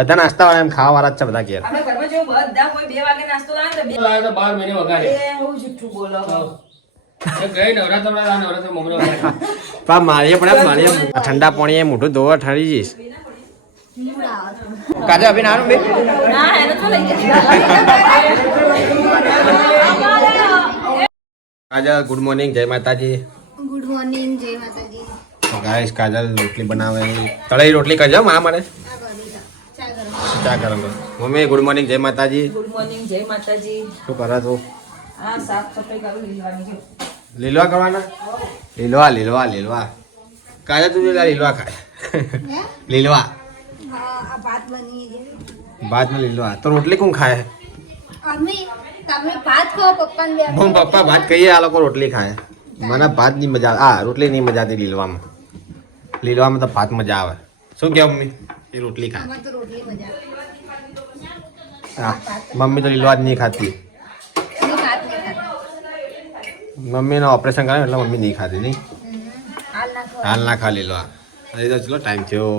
બધા નાસ્તા વાળા એમ ખાવા વાળા જ છે બધા ઘેર. આપણે ઘરમાં જેવું બધા કોઈ બે વાગે નાસ્તો લાવે તો બે લાવે તો 12 મહિને વગાડે. એ હું જુઠ્ઠું બોલો. ગઈ નવરાત્ર નવરાત્ર મમરો પા મારીએ પડે મારીએ ઠંડા પાણીએ મોઢું ધોવા ઠરી જઈશ. કાજે અભિન આનું બે? ના એને તો લઈ કાજલ ગુડ મોર્નિંગ જય માતાજી. ગુડ મોર્નિંગ જય માતાજી. ગાઈસ કાજલ રોટલી બનાવે. તળાઈ રોટલી કરજો માં મને. ચા કર. મમ્મી ગુડ મોર્નિંગ જય માતાજી. ગુડ મોર્નિંગ જય માતાજી. શું કરે તું આ સાફ સફાઈ કરું લીલવાની છે લીલવા કરવાના? લીલવા લીલવા લીલવા. કાલે તું લીલા લીલવા ખાય. લીલવા. ભાત છે. ને લીલવા. તો રોટલી કોણ ખાય? હું પપ્પા ભાત કહીએ આ લોકો રોટલી ખાય. મને ભાતની મજા આ રોટલી નહીં મજા આવતી લીલવામાં. લીલવામાં તો ભાત મજા આવે. શું કહે મમ્મી? એ રોટલી ખાય અમાર તો રોટલી મજા આવે. હા. મમ્મી તો લીલવા જ નહીં ખાતી. ખાતા મમ્મીને ઓપરેશન કરાવ્યું એટલે મમ્મી નહીં ખાતી નહીં? હાલ ના ખા લીલવા હજી તો ચલો ટાઈમ થયો.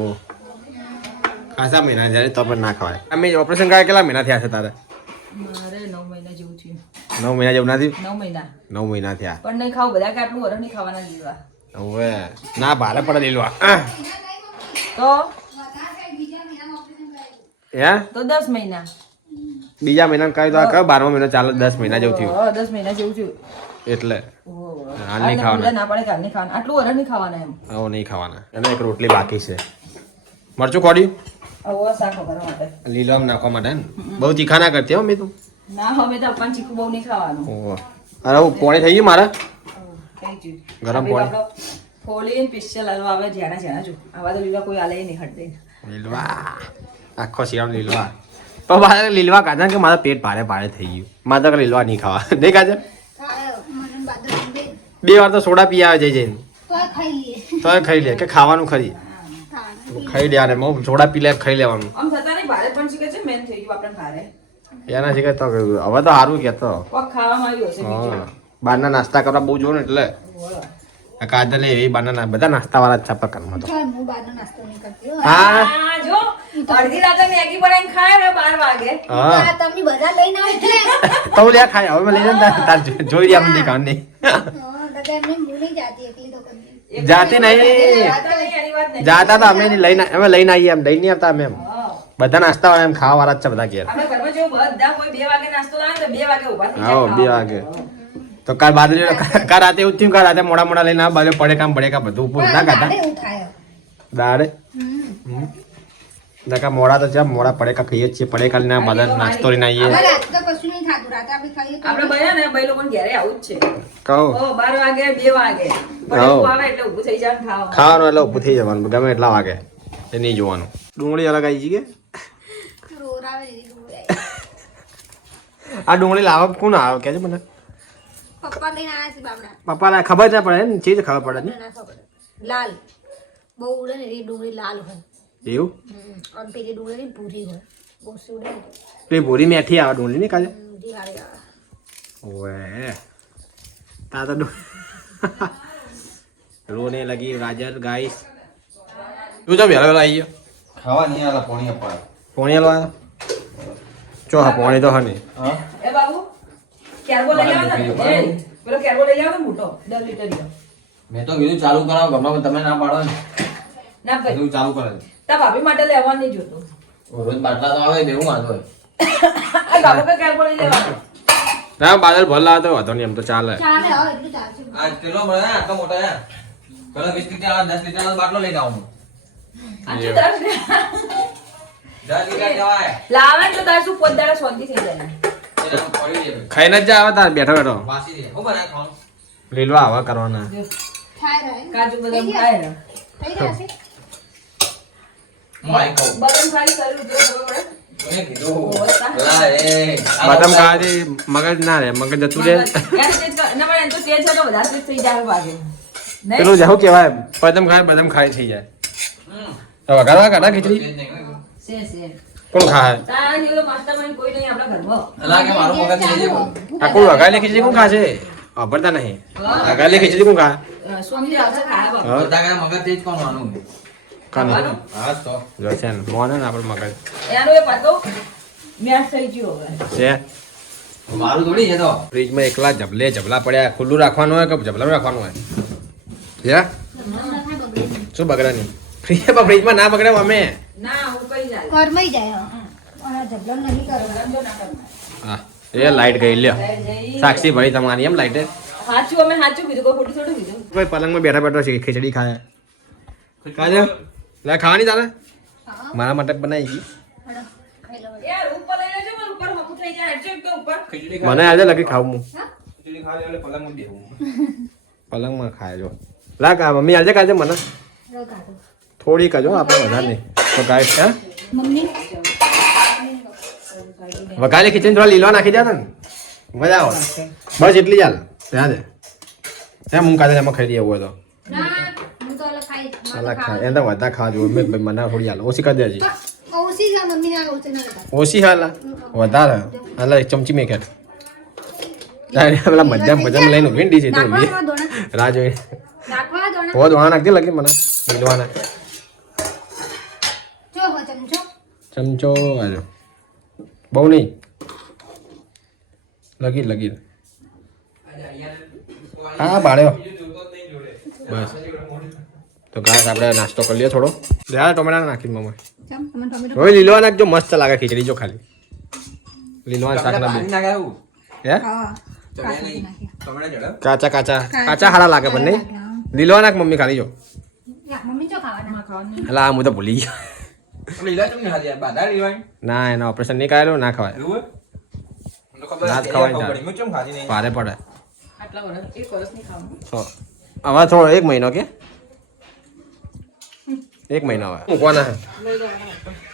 ખાસા મહિના જ્યારે તો પણ ના ખવાય. અમે ઓપરેશન કરાય કેટલા મહિના થયા છે તારે? નવ મહિના જેવું થયું. નવ મહિના જેવું નથી નવ મહિના. નવ મહિના થયા. પણ નહીં ખાવ બધા કે આટલું વરસ નહીં ખાવાના લીલવા. હવે ના ભારે પડે લીલવા. તો? હે? તો દસ મહિના. બીજા મહિના કઈ તો આ કયો? બારમો મહિનો ચાલે દસ મહિના જેવું થયું. હા, દસ મહિના જેવું થયું. એટલે. હાલ નહીં ખાવાના. ના પડે કે હાલ નહીં ખાવાના. આટલું વરસ નહીં ખાવાના એમ. ઓ નહીં ખાવાના. અને એક રોટલી બાકી છે. મરચું ખોડ્યું? આવો શાક કરવા માટે. લીલોમ નાખવા માટે બહુ તીખા ના કરતી હો મે તું. ના હવે તો પપ્પાને ચીકુ બહુ નહીં ખાવાનું. ઓ અરે હું પોણી થઈ ગયું મારે. ગરમ પોણી. આપણો પિસ્સલ હલવા આવે જ્યાંના જ્યાંના જો. આવા તો લીલા કોઈ આલે નહીં હટ દે લીલવા. આખો શિયાળો લીલવા. તો મારે લીલવા કાઢા કે મારા પેટ ભારે ભારે થઈ ગયું. મારે તો લીલવા નહીં ખાવા. નહીં કાજે ખાયો મને બાદર બે વાર તો સોડા પી આવે જઈ જઈને તો ખાઈ લે કે ખાવાનું ખરી. ખાઈ લે હું સોડા પી લે ખાઈ લેવાનું. આમ થતા નહીં ભારે પણ શીખે છે મેન થઈ ગયું આપણે ભારે. એના શીખે તો હવે તો સારું કહેતો ખાવામાં આવ્યું હશે બહારના નાસ્તા કરવા બહુ જોવો ને એટલે. કાજલ એ બહારના બધા નાસ્તા વાળા જ કરવા તો હું બહારનો નાસ્તો નહીં કરતી હા. જો. અડધી રાતે મેગી બનાવીને ખાય હવે બાર વાગે. હા. તમને બધા લઈને આવી તો લે ખાય હવે મેં લઈને તાર જોઈ રહ્યા મને કાન નહીં હા, તો એમને ભૂલી જાતી એકલી તો જાતી નહીં. જાતા તો અમે નહીં લઈને અમે લઈને આવીએ એમ લઈને આવતા અમે એમ. બધા નાસ્તા વાળા એમ ખાવા વાળા જ છે બધા ઘેર. અમે ઘરમાં જેવું બધા કોઈ બે વાગે નાસ્તો લાવે તો બે વાગે ઊભા થઈ જાય. બે ખાવા. વાગે. તો કાલ બાજરી કાલ રાતે એવું થયું કાલ રાતે મોડા મોડા લઈને આ બાજુ પડે કામ પડે કામ બધું ઉપર ના કાતા દાડે. નકા મોડા તો જ્યાં મોડા પડે કા ખાઈએ છીએ પડે કાલ ના બધા નાસ્તો લઈને આવીએ આપણે બન્યા ને ભાઈ લોકો ઘેરે આવું જ છે. કહો ઓ બાર વાગે બે વાગે. આવે એટલે ઊભું થઈ જવાનું ખાવાનું એટલે ઊભું થઈ જવાનું. ગમે એટલા વાગે. એ નહીં જોવાનું. ડુંગળી અલગ આવી ગઈ કે. આ ડુંગળી લાવવા કોણ આવે? કે છે મને. પપ્પા લઈને આવ્યા છે બાબડા પપ્પાને ખબર ના પડે ને ચીજ ખબર પડે ને? ના ખબર લાલ. બહુ ઉડે ને એ ડુંગળી લાલ હોય. એવું? હમ. અને પેલી ડુંગળી ભૂરી હોય. બહુ સુડે પેલી ભૂરી મેઠી આવે ડુંગળી ની કાજે ઓએ તા તો રોને લગી રાજર ગાઈસ. તું તો વેલા વેલા આવી ગયો? ખાવા નહીં આલા પોણી અપાય. પોણી હલવા ચો હા પોણી તો હની હા? એ બાબુ કેરબો લઈ આવો ને બાર એ, પેલો કેરબો લઈ આવો મોટો. દસ લીટર મેં તો કીધું ચાલુ કરાવો ગમે તમે ના પાડો ને. ના ભાઈ કીધું ચાલુ કરે તા ભાભી માટે લેવાની જોતો. રોજ બાટલા તો આવે દેવું વાંધો હોય આ બાબુ કે કેરબો લઈ લેવાનો ના બાદલ ભલ લાવે તો વાંધો નહીં એમ તો ચાલે. ચાલે હવે એટલું ચાલશે. આ કેટલો મળે? આટલો મોટો હે પેલો વીસ લીટર વાળા દસ લીટર બાટલો લઈને આવું આટલું દસ લીટર કહેવાય. લાવે ને તો તારે શું પોત દાડા શાંતિ થઈ જાય. ખાઈને જ આવે તાર બેઠો બેઠો. લીલવા આવા કરવાના. કાજુ બદામ ખાય બદામ ખાવાથી મગજ ના રે મગજ જતું રે? પેલું શું કહેવાય? બદામ ખાય બદામ ખાય થઈ જાય. તો વઘારવા કાઢા ખીચડી. કોણ ખાય? આ કોણ વઘારેલી ખીચડી કોણ ખાશે? વાપરતા નહીં. વઘારેલી ખીચડી કોણ ખા અ, સોમજી આવશે ખાયા? બાપા. હા. બધા કે મગજ તેજ કોણ માનું કાનો ખાવાનું? હા તો. જો છે છે? છે તો. ફ્રીજમાં એકલા જબલે જબલા પડ્યા ખુલ્લું રાખવાનું હોય કે જબલાનું રાખવાનું હોય? છે? શું બગડા નહીં? ફ્રીજ ફ્રીજમાં ના પકડે અમે ના હું કઈ જાય. કરમઈ જાય હવે. ઝબલો નહીં કરવાનો. હા એ લાઈટ ગઈ લ્યો. સાક્ષી ભાઈ તમારી એમ લાઈટ સાચું અમે સાચું કીધું કોઈ ખોટું થોડું કીધું. કોઈ પલંગમાં બેઠા બેઠો છે ખીચડી ખાય. ખાજે? લે ખાવાની તારે? મારા માટે બનાવી ગઈ. મને આજે લગી ખાવું હું. પલંગમાં ખાય જો. લા મમ્મી આજે કાજે મને. લો કાઢો. થોડી કજો આપણે વધારે નહીં. તો ગાય છે વઘારે ખીચડી થોડા લીલવા નાખી દે ને. મજા આવે. બસ એટલી ચાલ ત્યાં દે. ત્યાં હું કાજે એમાં ખરીદી આવું તો. હું અલગ ખાય. એને તો વધારે ખાવા જોઈએ મેં ભાઈ મને થોડી હાલ. ઓછી કરી દેજી ઓછી હાલ. વધારે. હાલ એક ચમચી મેં તારે પેલા મજા મજા લઈને ઊભી છે તો રાહ જોઈ. બહુ દોણા નાખતી લગી મને. લીલવાના જો હો ચમચો. ચમચો આજો બહુ નહીં લગી લગી હા બાળ્યો. બસ. તો ઘાસ આપણે નાસ્તો કરી લઈએ થોડો. યાર ટમેટા નાખી મમ્મી હવે લીલવા નાખજો મસ્ત લાગે ખીચડી જો ખાલી. લીલવા શાક ના હે? કાચા કાચા. કાચા હારા લાગે પણ નહીં. લીલવા નાખ મમ્મી ખાલી જો? મમ્મી જો ખાવાના? હું તો ભૂલી ગયો. બાધા લીવાય ના એનો ઓપરેશન નહીં કરેલું ના ખવાય ના જ ખવાય ભારે પડે આટલા વર્ષ એક વર્ષ નહીં ખાવાનું હવે થોડો એક મહિનો કે એક મહિનો હવે મૂકવાના હે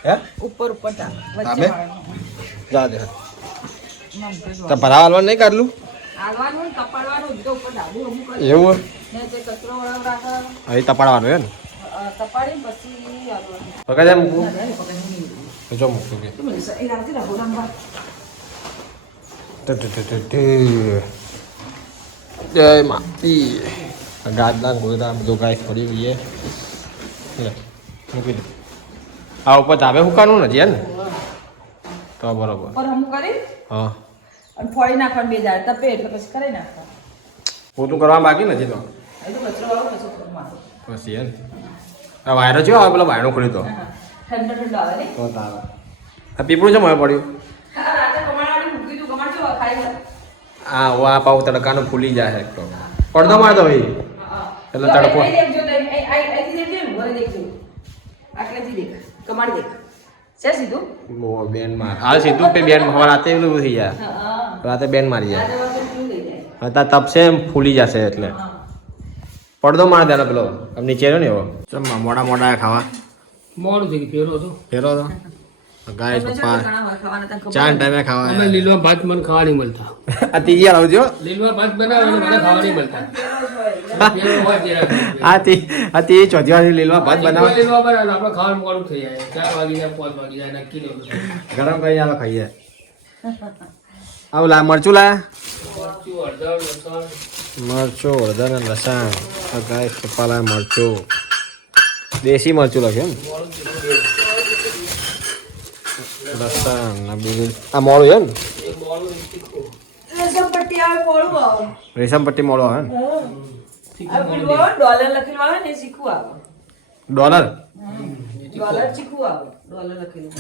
હે ઉપર ઉપર તાબે? જા દે તો હાલવાનું નહીં કરલું એવું અહીં તપાડવાનું હે ને અ, કપાડી પછી હાલવાનું પકડ એમ મૂકું ના, ના, પકડી નહીં. તો જો મૂકું કે તું મને એ રાખજે ને ગોદામમાં. ટુ ટુ ટુ ટુ ટુ. જય માતી ગાદલા ગોદા બધું ગાય થોડી બી લે મૂકી દે આ ઉપર ધાબે હુકાનું નથી હે ને તો બરોબર ઉપર હમું કરી હા અને ફોડી નાખવાનું બે દાળ તપે એટલે પછી કરી નાખવાનું પોતું કરવા બાકી નથી તો એ તો કચરો વાળો પછી ઉપર મારો પછી હે ને આ વાયરો છે? આ પેલો વાયરો ખોલી તો. ઠંડો ઠંડો આવે ને તો તારે આ પીપળું છે મને પડ્યું? હા લે. આ પાવ તડકાનો ફૂલી જાય એક તો પડદો મારતો ભાઈ એટલે તડકો. બેન માર. હાલ સીધું પે બેન રાતે એવું થઈ જાય. રાતે બેન મારી જાય. તપશે ફૂલી જશે એટલે. પડદો માર દેનો પેલો. આમ નીચે રહ્યો ને એવો. ચમ મોડા મોડા ખાવા. મોડું થઈ ગયું ફેરો તો. ફેરો તો. ગાય પપ્પા તને ચાર. ટાઈમે અમે ખાવા લીલવા ભાત મને ખાવા નહીં મળતા. આ ત્રીજી આવજો. લીલવા ભાત બનાવે મને ખાવા નહીં મળતા. આ તી આ તી ચોથી વાર લીલવા ભાત બનાવે. લીલવા બનાવે આપણે ખાવાનું મોડું થઈ જાય. ચાર વાગી જાય પાંચ વાગી જાય નક્કી નહીં ગરમ કરી આલો આવું લા મરચું લાયા મરચું, હળદર, લસણ. અને લસણ. આ ગાય કપાલા મરચું. દેશી મરચું લખ્યું એમ. લસણ આ બીજું આ મોળું તીખું. રેશમ પટ્ટી મોળો આવે ડોલર લખેલું આવે ને શીખવું આવે. ડોલર? ડોલર શીખવું આવે ડોલર લખેલું.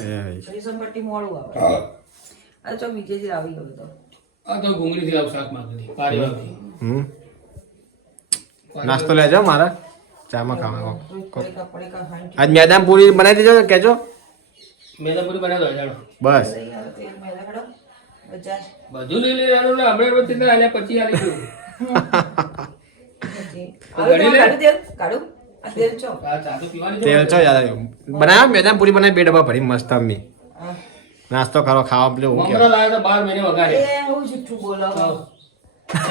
રેશમ પટ્ટી મોડું આવે. આ તો બીજે જ આવી ગયો તો. આ તો ડુંગળીથી આવું શાક માંગેલી પારીવાળથી. હમ. નાસ્તો લેજો મારા. ચામાં ખાવા આજ મેદાન પૂરી બનાવી દેજો કેજો બનાવી દો બસ. બધું લઈ લેવાનું આપણે ના આલ્યા પછી આલી તેલ? છો? બનાવ્યા મેદાન પૂરી બનાવી બે ડબ્બા ભરી મસ્ત અમ્મી. નાસ્તો કરો ખાવા પેલું હું મમરા લાવે તો 12 મહિને વગાડે એ હું જુઠ્ઠું બોલાવ.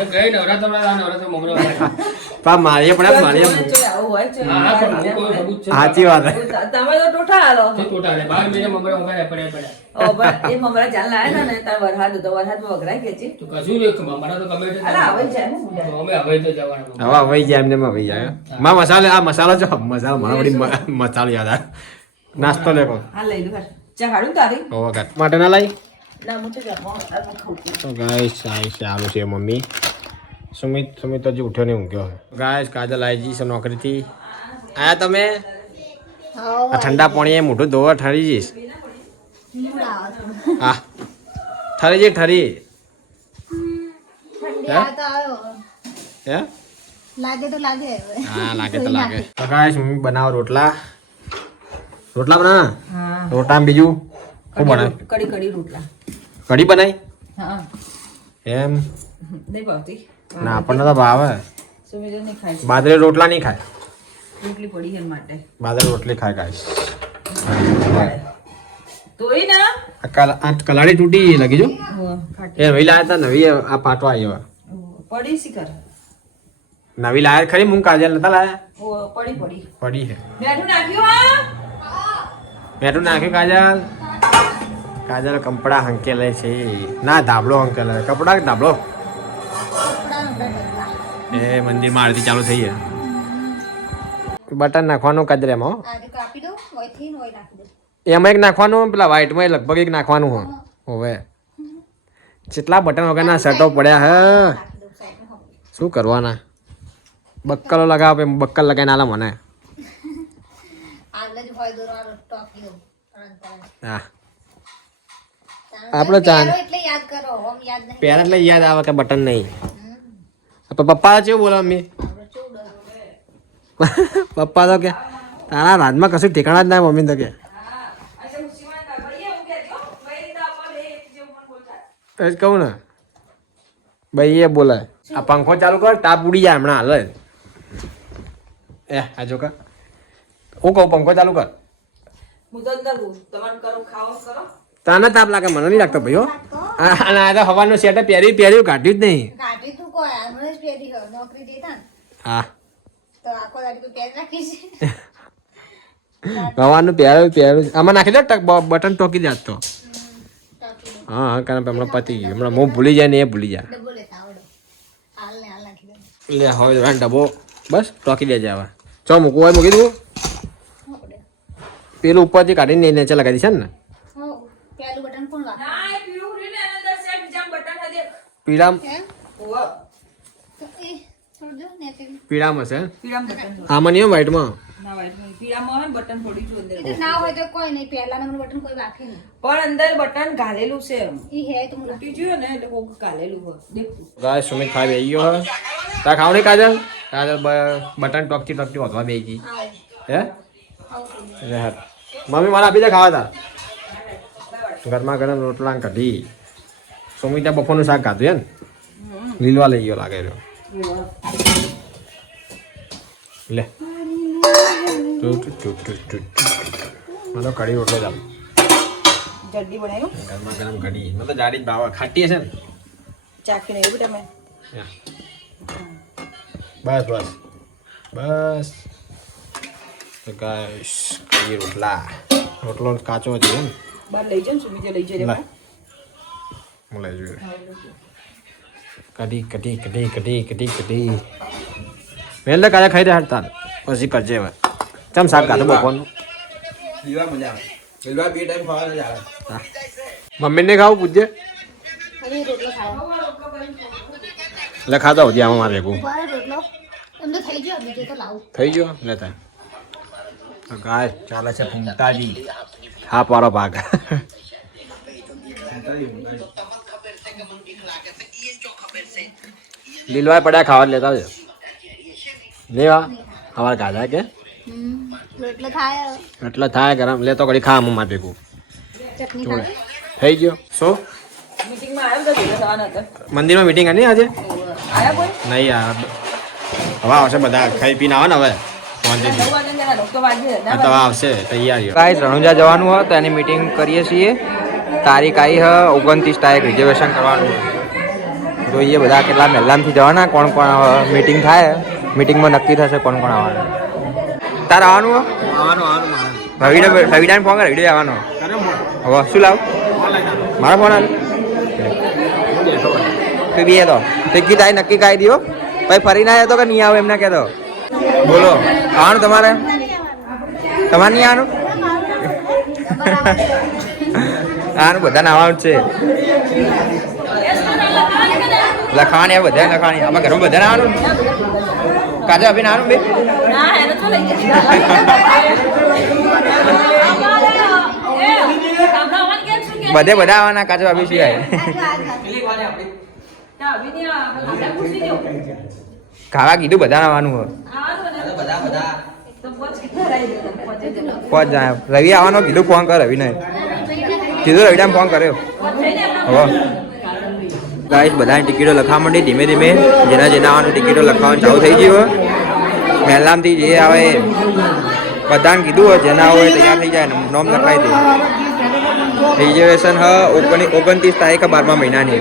એ ગઈ આ મમરા પા મારીએ પણ મારીએ. સાચી વાત તમે તો ટોટા મહિને મમરા. ઓ, એ મમરા ચાલ લાયા ને તાર કે છે. તો કશું નહીં, મમરા તો ગમે અરે આવે જાય હું અમે હવે તો જવાના. હવે વહી જાય એમને માં જાય. માં મસાલે આ મસાલો જો મસાલો મને વળી મસાલો યાદ આવે. નાસ્તો લેવો હા લઈ લો. ચા કાઢું તારી ઓ માટે ના લાઈ ના તો ખાઉં છું. ગાઈસ છે મમ્મી સુમિત સુમિત હજી ઉઠ્યો નહીં ઊંઘ્યો ગાઈસ કાજલ આવી જઈશ નોકરીથી આયા તમે આ ઠંડા પાણીએ મોઢું ધોવા ઠરી જઈશ હા ઠરી જઈ ઠરી હે? લાગે તો લાગે હા લાગે તો લાગે તો ગાઈસ મમ્મી બનાવો રોટલા રોટલા બનાવ. હા. રોટલા બીજું? શું બનાવે? કડી કડી રોટલા. કઢી બનાવી હા. એમ? નહીં ભાવતી. ના આપણને તો ભાવે. સુમિત નહીં ખાય? બાદરે રોટલા નહીં ખાય. રોટલી પડી છે માટે બાદરે રોટલી ખાય ગાઈસ. તોય ના. આ કાલ આ કલાડી તૂટી લગી જો. એ નવી લાયા તા નવી આ પાટવા આવ્યા પડી શિખર નવી લાયા ખરી મૂંગ કાજલ નતા લાયા? પડી પડી. પડી છે. બેઠું નાખ્યું હા? મેઠું નાખ્યું કાજલ? કાજલ કપડા હંકેલે છે. ના ધાબળો હંકેલે કપડા કે ધાબળો? એ મંદિરમાં આરતી ચાલુ થઈ છે બટન નાખવાનું કાજલ એમાં હો. આજે કાપી દો ઓયથી ને ઓય નાખી દો એમાં એક નાખવાનું પેલા વ્હાઈટમાં લગભગ એક નાખવાનું હો હવે. જેટલા બટન વગરના શર્ટો પડ્યા હો. શું કરવાના? બક્કલો લગાવે બક્કલ લગાવીને આલા મને. હા. આપણો ચાંદ. પહેરો એટલે યાદ કરો ઓમ યાદ નહીં. પહેલા એટલે યાદ આવે કે બટન નહીં. પપ્પા કેવું બોલો મમ્મી? પપ્પા તો કે તારા રાજમાં કશું ઠેકાણા જ ના મમ્મી તો કે. એ જ કહું ને ભાઈ એ બોલે આ પંખો ચાલુ કર તાપ ઉડી જાય હમણાં હાલ એ આ જો કા હું કહું પંખો ચાલુ કર. હું તો અંદર હું તમારે કરો ખાઓ કરો. તને તાપ લાગે મને નહીં લાગતો ભાઈઓ. આ અને આ તો હવાનું સેટ પહેર્યું પહેર્યું કાઢ્યું જ નહીં. કાઢી તું કોઈ હમણાં જ પહેરી હો નોકરી જતા હા. તો આખો દાડી તું પહેરી રાખી હવાનું પહેર્યું પહેર્યું આમાં નાખી દો ટક બ- બટન ટોકી દે તો. હા હા કારણ કે હમણાં પતી ગયું. હમણાં હું ભૂલી જાય ને એ ભૂલી જાય. ને લે હવે ડબો બસ ટોકી દેજે હવે ચો મૂકવું હોય મૂકી દઉં? પેલું ઉપરથી કાઢીને નીચે લગાવી છે ને? હશે પીળામાં છે પીળામાં આમાં નહીં વ્હાઈટમાં ના white માં. પીળામાં હોય ને બટન થોડી છું અંદર. એ તો ના હોય તો કોઈ નહીં પહેલા નંબર બટન કોઈ રાખે નહીં. પણ અંદર બટન ઘાલેલું છે એ હે તો હું તૂટી ગયું ને એટલે કોક ઘાલેલું હોય. દેખું ગાય સુમિત ખાઈ બે ગયો તા ખાવ નહીં કાજલ? કાજલ બ- બટન ટોકતી ટોકતી વધવા બે ગઈ. હે? હાથ. મમ્મી મને આપી દે ખાવા તા ગરમા ગરમ રોટલા કઢી. ત્યાં બપોરનું શાક ખાધું ને લીલવા લઈ ગયો લાગે લે. મને કઢી રોટલો ચાલ જલ્દી બનાવ્યું? ગરમા ગરમ કઢી. મતલબ જાડી જ ભાવે. ખાટી હશે ને? તમે? બસ બસ. બસ. તો ગાઈસ કઢી રોટલા. રોટલો કાચો છે ને. બહાર લઈ જાઓ છું સુમિતે લઈ જજો. હું લઈ જોઈએ કઢી કઢી કઢી કઢી કઢી કઢી. વહેલે કાલે ખાઈ રહ્યા તાર. પછી કરજે હવે. ચમ શાક ખાધું બપોરનું? લીવા મજા આવે. લીવા બે ટાઈમ ખાવા જ આવે. હા. મમ્મીને ખાવું પૂછજે. હવે રોટલો ખાવો એટલે ખાધો હોતી આમાં મારે ભેગું. રોટલો. એમ તો થઈ ગયો બીજો તો ગયો ચાલે છે ભૂમતાજી હા પારો ભાગ. લીલવાય પડ્યા ખાવા લેતા આવજો. લેવા અમારે ખાધા કે? એટલે થાય ગરમ. લેતો ઘડી ખા હું મારે ભેગું થઈ ગયો. હતા. મંદિરમાં મીટિંગ હતી આજે? નહીં યાર. હવે આવશે બધા. ખાઈ પીને આવે ને હવે. તો આવશે તૈયારીઓ. ગાઈસ રણુજા જવાનું હોય તો એની મીટિંગ કરીએ છીએ. તારીખ આવી હ ઓગણત્રીસ તારીખ રિઝર્વેશન કરવાનું જોઈએ બધા કેટલા મહેલામથી જવાના કોણ કોણ મીટિંગ થાય મીટિંગમાં નક્કી થશે કોણ કોણ આવવાનું. તાર આવવાનું હો? રવિને રવિડાને ફોન કર રવિડે આવવાનો. હવે શું લાવ? મારો ફોન આવે તું બી તો. ટિકિટ આવી નક્કી કાઢી દો પછી ફરીને આવ્યો તો કે નહીં આવો એમને કહેતો? બોલો આવવાનું તમારે? તમારે નહીં આવવાનું આનું બધાને આવવાનું છે. લખાણી બધા લખાણી આમાં ઘરમાં બધા આવવાનું કાજા અભિન આવવાનું બે ના એને તો લઈ જશે બધે બધા આવવાના કાજુ અભી સિવાય ખાવા કીધું બધા આવવાનું હોય રવિ આવવાનો કીધું ફોન કર રવિને. કીધું રવિ ફોન કર્યો. હવે. ગાઈસ બધાની ટિકિટો લખવા માંડી. ધીમે ધીમે જેના જેના આવવાનું ટિકિટો લખવાનું ચાલુ થઈ ગયું મહેલામથી જે આવે, બધાને કીધું હોય, જેના હોય તૈયાર થઈ જાય. નોમ લખાઈ દે. રિઝર્વેશન હ, ઓગણી ઓગણત્રીસ તારીખ બારમા મહિનાની.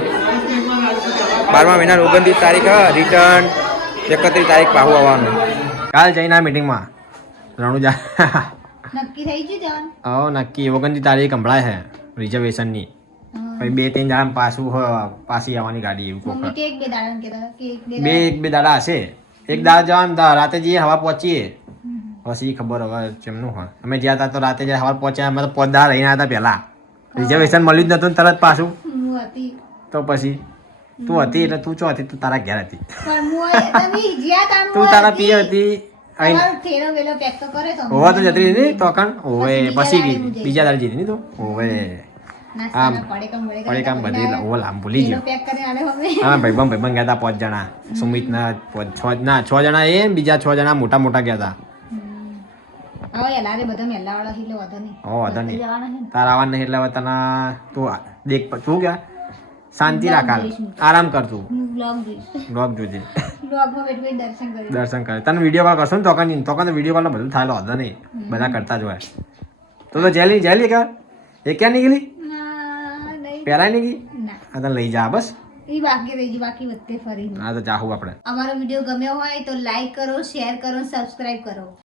બારમા મહિનાની ઓગણત્રીસ તારીખ રિટર્ન એકત્રીસ તારીખ પાહુ આવવાનું. કાલ જઈને આ મિટિંગમાં રણુજા. નક્કી થઈ ગયું જવાનું? હા નક્કી. ઓગણત્રીસ તારીખ સંભળાય છે રિઝર્વેશનની પછી બે ત્રણ દાડા પાછું પાછી આવવાની ગાડી એવું કોક. બે એક બે દાડા. હશે. એક દાડા જવાનું રાતે જઈએ હવા પહોંચીએ. પછી ખબર હવે કેમનું હોય. અમે જ્યાં હતા તો રાતે જ્યાં હવા પહોંચ્યા અમે તો પાંચ દાડા રહીને હતા પહેલા. રિઝર્વેશન મળ્યું જ નતું તરત પાછું. તો પછી તું હતી એટલે તું ચો હતી? તું તારા ઘેર હતી. તું તારા પિયર હતી હોવા તો જતી હતી ને તો કણ? હોવે પછી ગઈ. બીજા દાડે જીતી તું? હોવે. આમ. પડેકમ વડેકમ બધી ઓવો લાંબ ભૂલી ગયો. હા ભાઈ બંધ ભાઈ ગયા હતા પાંચ જણા. સુમિત ના છ ના છ જણા એ બીજા છ જણા મોટા મોટા ગયા હતા. તારા આવવા નહીં એટલે તને તું દેખ તું ક્યાં? શાંતિ રાખ હાલ. આરામ કર તું. હું vlog જોઈશ. બ્લોગ જોજે. દર્શન કરે. તને વીડિયો કોલ કરશો ને તો નહીં તો કઈ વીડિયો કોલ બધું થાય વાંધો નહીં. બધા કરતા જ હોય. તો તો જેલી જેલી કર એ ક્યાં નીકળી? પહેલા નીકળી? આ તને લઈ જા બસ. એ બાકી રહી બાકી વચ્ચે ફરી હા તો જાહું આપણે. અમારો વીડિયો ગમ્યો હોય તો લાઈક કરો શેર કરો સબસ્ક્રાઇબ કરો.